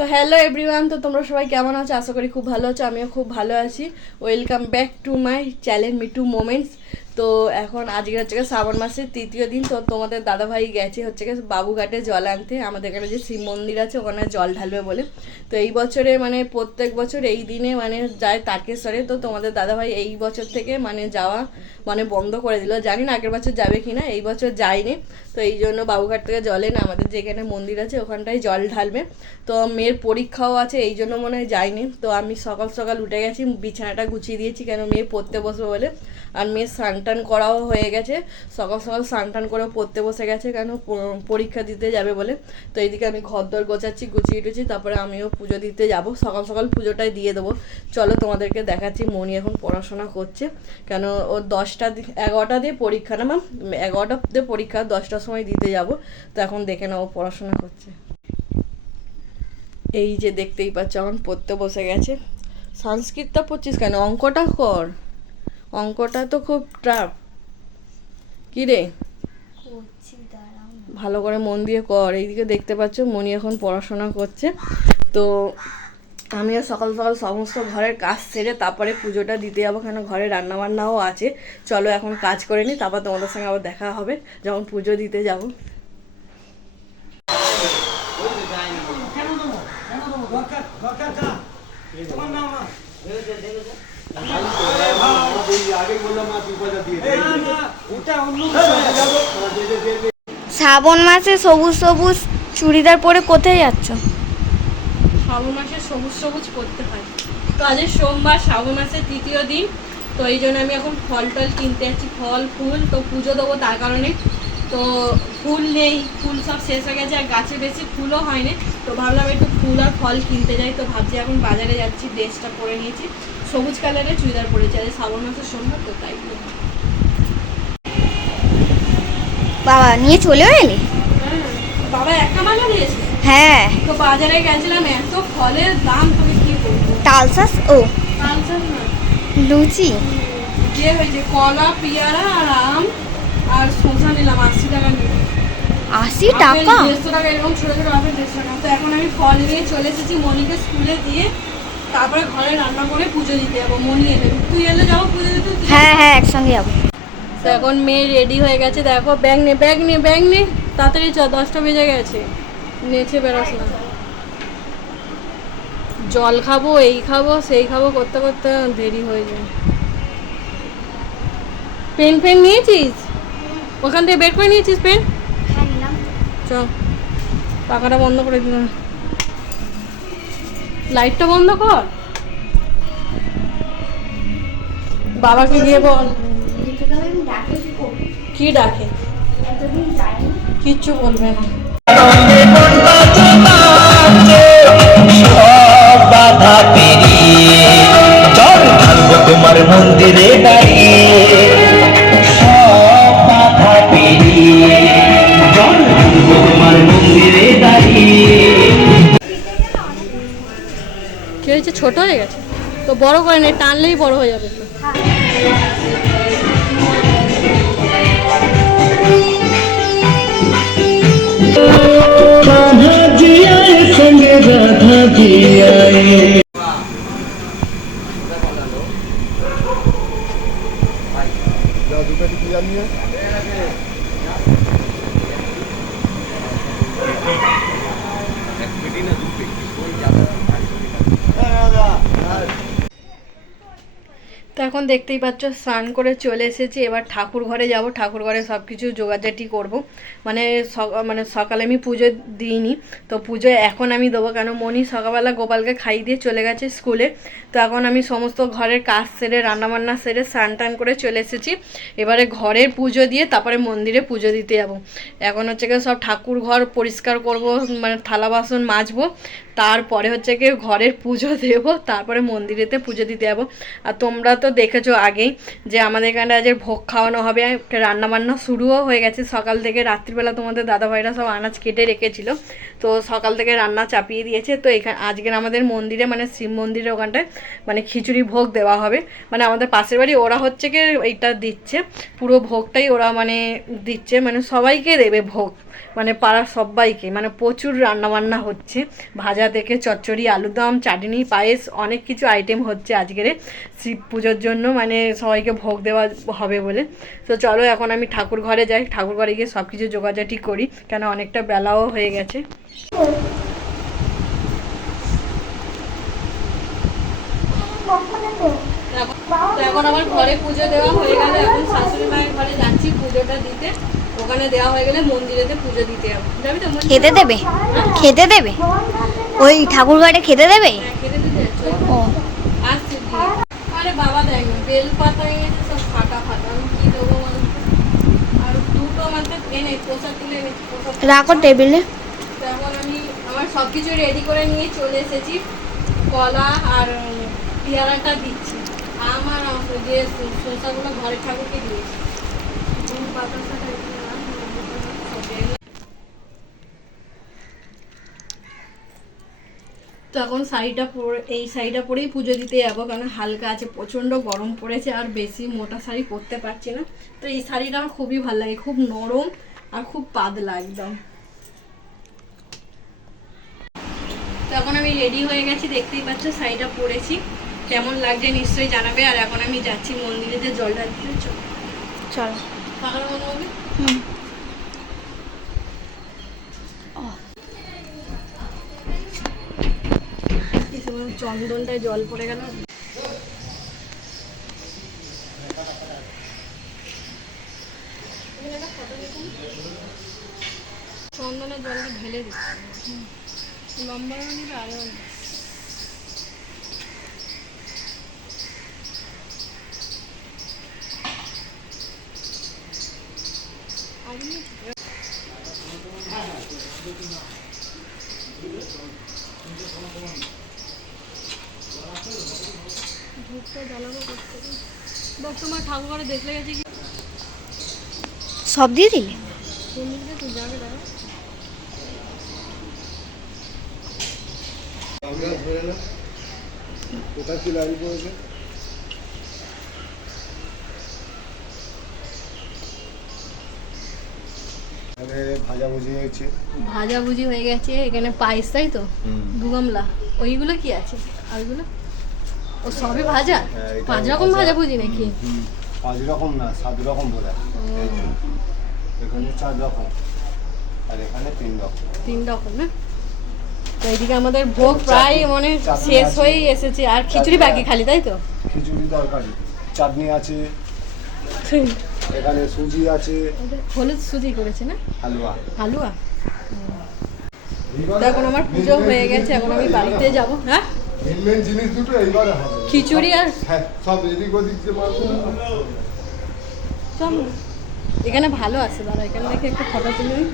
তো hello everyone, তো তোমরা সবাই কেমন আছো? আশা করি খুব ভালো আছো, আমিও খুব ভালো আছি। Welcome back to my channel Mitu moments. তো এখন আজকে হচ্ছে শ্রাবণ মাসের তৃতীয় দিন। তো তোমাদের দাদাভাই গেছে হচ্ছে বাবুঘাটে জল আনতে, আমাদের এখানে যে শিব মন্দির আছে ওখানে জল ঢালবে বলে। তো এই বছরে মানে প্রত্যেক বছর এই দিনে মানে যায় তারকেশ্বরে। তো তোমাদের দাদাভাই এই বছর থেকে মানে যাওয়া মানে বন্ধ করে দিল। জানি না আগের বছর যাবে কিনা, এই বছর যায়নি। তো এই জন্য বাবুঘাট থেকে জল এনে আমাদের যেখানে মন্দির আছে ওখানটায় জল ঢালবে। তো মেয়ের পরীক্ষাও আছে, এই জন্য মনে হয় যায়নি। তো আমি সকাল সকাল উঠে গেছি, বিছানাটা গুছিয়ে দিয়েছি, কেন মেয়ে পড়তে বসবে বলে। আর মেয়ের স্নান টান করাও হয়ে গেছে, সকাল সকাল স্নান টান করে পড়তে বসে গেছে, কেন পরীক্ষা দিতে যাবে বলে। তো এইদিকে আমি ঘর দর গোছাচ্ছি, গুছিয়ে টুছি, তারপরে আমিও পুজো দিতে যাব। সকাল সকাল পুজোটাই দিয়ে দেবো। চলো তোমাদেরকে দেখাচ্ছি। মনি এখন পড়াশোনা করছে, কেন ওর 11টা দিয়ে পরীক্ষা না ম্যাম, 11টা দিয়ে পরীক্ষা, 10টার সময় দিতে যাব। তো এখন দেখে নাও পড়াশোনা করছে। এই যে দেখতেই পাচ্ছ এখন পড়তে বসে গেছে। সংস্কৃতটা পড়ছিস কেন? অঙ্কটা কর, অঙ্কটা তো খুব টাফ। কী রে, ভালো করে মন দিয়ে কর। এইদিকে দেখতে পাচ্ছ মনি এখন পড়াশোনা করছে। তো আমিও সকাল সকাল সমস্ত ঘরের কাজ সেরে তারপরে পুজোটা দিতে যাবো, কেন ঘরে রান্নাবান্নাও আছে। চলো এখন কাজ করে নিই, তারপর তোমাদের সঙ্গে আবার দেখা হবে যখন পুজো দিতে যাবো। শ্রাবণ মাসে সবুজ সবুজ চুড়িদার পরে কোথায় যাচ্ছ? শ্রাবণ মাসে সবুজ সবুজ করতে হয়। তো আজ সোমবার, শ্রাবণ মাসের তৃতীয় দিন। তো এই জন্য আমি এখন ফল টল কিনতে যাচ্ছি, ফল ফুল। তো পুজো দেবো তার কারণে। তো ফুল নেই, ফুল সব শেষ হয়ে গেছে, আর গাছে বেশি ফুলও হয়নি। তো ভাবলাম একটু ফুল আর ফল কিনতে যাই। তো ভাবছি এখন বাজারে যাচ্ছি, ড্রেসটা পরে নিয়েছি, সবুজ কালারের চুড়িদার পরেছি। আজ শ্রাবণ মাসের সোমবার, তো তাই। বাবা নিয়ে চলেও এলি? বাবা একটা মালা দিয়েছে। হ্যাঁ, তো বাজারে গেছিলাম, এত ফলের দাম, তুমি কি বলবো। তালসাস ও তালসাস না, লুচি যে হয়েছে কলা, পেয়ারা আর আম আর শসা নিলাম 80 টাকা নিয়ে। 80 টাকা? 150 টাকা এরকম ছোটো ছোটো আপেল 150 টাকা। তো এখন আমি ফল নিয়ে চলে এসেছি, মনিকে স্কুলে দিয়ে তারপরে ঘরে রান্না করে পুজো দিতে যাবো। মনি এলে, তুই এলে যাবো পুজো দিতে? হ্যাঁ হ্যাঁ, একসঙ্গে যাবো। তো এখন মেয়ে রেডি হয়ে গেছে, দেখো ব্যাগ নে ব্যাগ নে ব্যাগ নে, তাড়াতাড়ি চ, 10টা বেজে গেছে। নেচে বেরোস না, জল খাবো, এই খাবো সেই খাবো করতে করতে দেরি হয়ে যায়। পেন ফেন নিয়েছিস? ওখান থেকে বের করে নিয়েছিস পেন? চ, পাখাটা বন্ধ করে দিল, লাইটটা বন্ধ কর। বাবাকে গিয়ে বল। কি ডাকে? কিচ্ছু বলবে না। বাধা পেরিয়ে চল ঢালবো তোমার মন্দিরে দাঁড়িয়ে, সব বাধা পেরিয়ে চল ঢালবো তোমার মন্দিরে দাঁড়িয়ে। কি হয়েছে, ছোট হয়ে গেছে? তো বড় করে নে, টানলেই বড় হয়ে যাবে। রাধা জি আয়ে সঙ্গে রাধা জি আয়ে। তো এখন দেখতেই পাচ্ছ স্নান করে চলে এসেছি, এবার ঠাকুর ঘরে যাব। ঠাকুর ঘরে সব কিছু জোগাড়জাটি করবো। মানে সকালে আমি পুজো দিইনি, তো পুজো এখন আমি দেবো, কেন মনি সকালবেলা গোপালকে খাইয়ে দিয়ে চলে গেছে স্কুলে। তো এখন আমি সমস্ত ঘরের কাজ সেরে রান্নাবান্না সেরে স্নান টান করে চলে এসেছি। এবারে ঘরের পুজো দিয়ে তারপরে মন্দিরে পুজো দিতে যাব। এখন হচ্ছে কি সব ঠাকুর ঘর পরিষ্কার করব, মানে থালা বাসন মাজবো, তারপরে হচ্ছে কি ঘরের পুজো দেব, তারপরে মন্দিরেতে পুজো দিতে যাবো। আর তোমরা তো দেখেছো আগেই যে আমাদের এখানে আজ ভোগ খাওয়ানো হবে, রান্নাবান্না শুরুও হয়ে গেছে সকাল থেকে। রাত্রিবেলা তোমাদের দাদাভাইরা সব আনাজ কেটে রেখেছিল, তো সকাল থেকে রান্না চাপিয়ে দিয়েছে। তো এখানে আজকের আমাদের মন্দিরে মানে শিব মন্দিরের ওখানটায় মানে খিচুড়ি ভোগ দেওয়া হবে। মানে আমাদের পাশের বাড়ি ওরা হচ্ছে কি এইটা দিচ্ছে, পুরো ভোগটাই ওরা মানে দিচ্ছে, মানে সবাইকে দেবে ভোগ। মানে পাড়ার সবাইকে, মানে প্রচুর রান্নাবান্না হচ্ছে, ভাজা থেকে চচ্চড়ি, আলুদম, চাটনি, পায়েস, অনেক কিছু আইটেম হচ্ছে আজকের শিব পুজোর জন্য, মানে সবাইকে ভোগ দেওয়া হবে বলে। তো চলো এখন আমি ঠাকুর ঘরে যাই, ঠাকুর ঘরে গিয়ে সব কিছু জোগাড়জাটি করি, কেন অনেকটা বেলাও হয়ে গেছে। তো এখন আমার ঘরে পুজো দেওয়া হয়ে গেল, এখন শাশুড়ি মায়ের ঘরে যাচ্ছি পুজোটা দিতে, ওখানে দেওয়া হয়ে গেলে মন্দিরেতে পুজো দিতে যাবো। যাবি তো মন্দিরে? খেতে দেবে? খেতে দেবে? ওই ঠাকুর ঘাটে খেতে দেবে? হ্যাঁ, খেতে দিতে যাচ্ছি। ও আসছি দিয়ে। আরে বাবা দেখ বেল পাতা এনেছে সব ফাটা ফাটা, আমি কি দেবো বলতো? আর দুটো মাত্র এনে প্রসাদ তুলে এনেছি, প্রসাদ রাখো টেবিলে। তো এখন আমি আমার সব কিছু রেডি করে নিয়ে চলে এসেছি, কলা আর পেয়ারাটা দিচ্ছি, আমার যে শসাগুলো ঘরে ঠাকুরকে দিয়েছি। তো এখন শাড়িটা পরে, এই শাড়িটা পরেই পুজো দিতে যাবো, কারণ হালকা আছে, প্রচণ্ড গরম পড়েছে আর বেশি মোটা শাড়ি পরতে পারছি না। তো এই শাড়িটা আমার খুবই ভালো লাগে, খুব নরম আর খুব পাতলা একদম। তো এখন আমি রেডি হয়ে গেছি, দেখতেই পাচ্ছ শাড়িটা পরেছি, কেমন লাগছে নিশ্চয়ই জানাবে। আর এখন আমি যাচ্ছি মন্দিরেতে জল ঢালতে। চলো। পাখার মনে হবে। হুম। চন্দনটায় জল পড়ে গেল। চন্দনের জলটা ঢেলে দিচ্ছি, লম্বা নিলে আরো ধূপটা জ্বালাবো করতে। দেখ তোমার ঠাকুর ঘরে দেখলে গেছে কি সব দিয়ে দিলে? তুই যাবে দাঁড়া। কোথায় কি লাইন পড়েছে? ভাজাভুজি হয়েছে। ভাজাভুজি হয়ে গেছে, এখানে পায়েস, তাই তো? দু গামলা। ওইগুলো কি আছে? ওইগুলো ও সবই ভাজা? 5 রকম ভাজাভুজি নাকি? 5 রকম না, 7 রকম বোধহয়। এখানে 4 রকম আর এখানে 3 রকম। 3 রকম না? তো এইদিকে আমাদের ভোগ প্রায় মানে শেষ হয়েই এসেছে, আর খিচুড়ি বাকি খালি, তাই তো? খিচুড়ি তরকারি, চাটনি আছে, এখানে সুজি আছে, হলুদ সুজি করেছে না? হালুয়া। হালুয়া। তো এখন আমার পুজো হয়ে গেছে, এখন আমি বাড়িতে যাব। হ্যাঁ, মেন জিনিস দুটো এইবারে হবে, খিচুড়ি আর হ্যাঁ সব এদিক ওদিক যে চল। এখানে ভালো আছে, দাঁড়া এখানে দেখে একটা ফটো তুলে নিই।